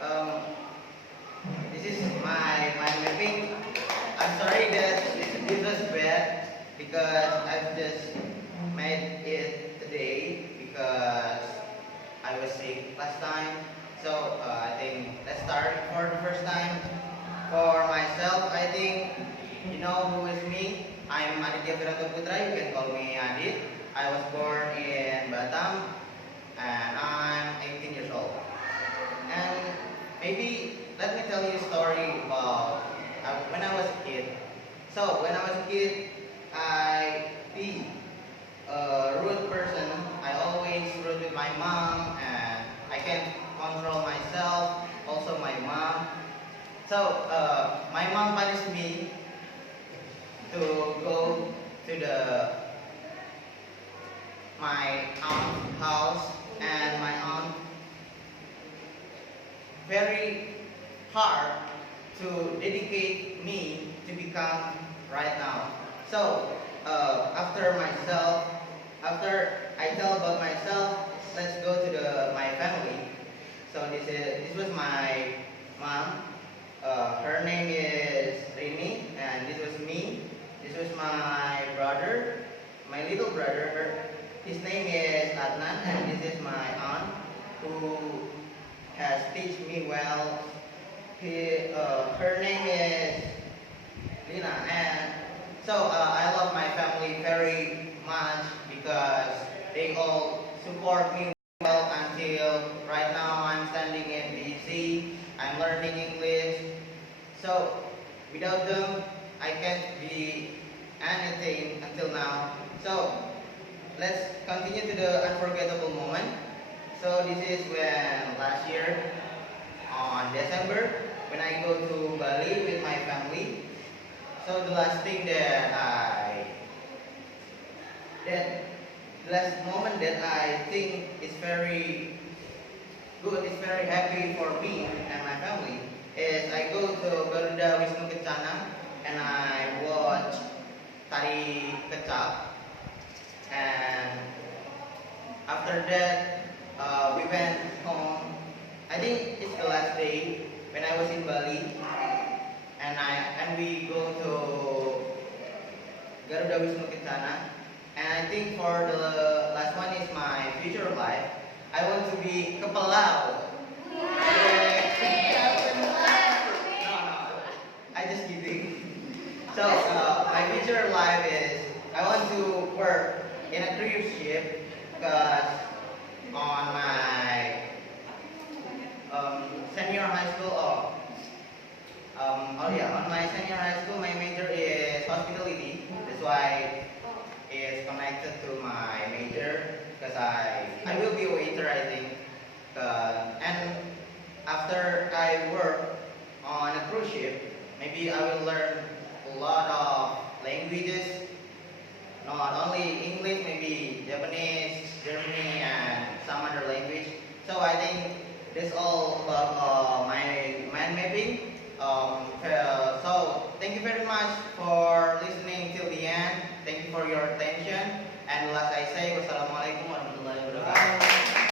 Um, this is my mapping. I'm sorry that this was bad because I've just made it today because I was sick last time. So I think let's start for the first time. For myself, I think you know who is me. I'm Aditya Viranto Putra. You can call me Adit. I was born in Batam and I'm 18 years old. And maybe let me tell you a story about when I was a kid. So when I was a kid, I be a rude person. I always rude with my mom, and I can't control myself. Also my mom. So my mom punished me to go to the my aunt's house, and my aunt very hard to dedicate me to become right now. So after I tell about myself, let's go to the my family. So this was my mom. Her name is Rini, and this was me. This was my brother, my little brother. His name is Adnan, and this is my aunt who has teach me well. Her name is Lina, and so I love my family very much because they all support me well until right now. I'm standing in BC. I'm learning English. So without them, I can't be anything until now. So let's continue to the unforgettable moment. So this is when last year on December when I go to Bali with my family. So the last thing that the last moment that I think is very good, is very happy for me and my family is I go to Garuda Wisnu Kencana and I watch Tari Kecap, and after that we went home. I think it's the last day when I was in Bali, and we go to Garuda Wisnu Kencana, and I think for the last one is my future life. I want to be Kepelau. No, I just kidding. So my future life is I want to work in a cruise ship because on my senior high school. On my senior high school, my major is hospitality. That's why it's connected to my major because I will be a waiter, I think. And after I work on a cruise ship, maybe I will learn a lot of languages, not only English, maybe Japanese, Germany, and some other language. So I think this all about my mind mapping. So thank you very much for listening till the end. Thank you for your attention. And as I say, wassalamualaikum warahmatullahi wabarakatuh.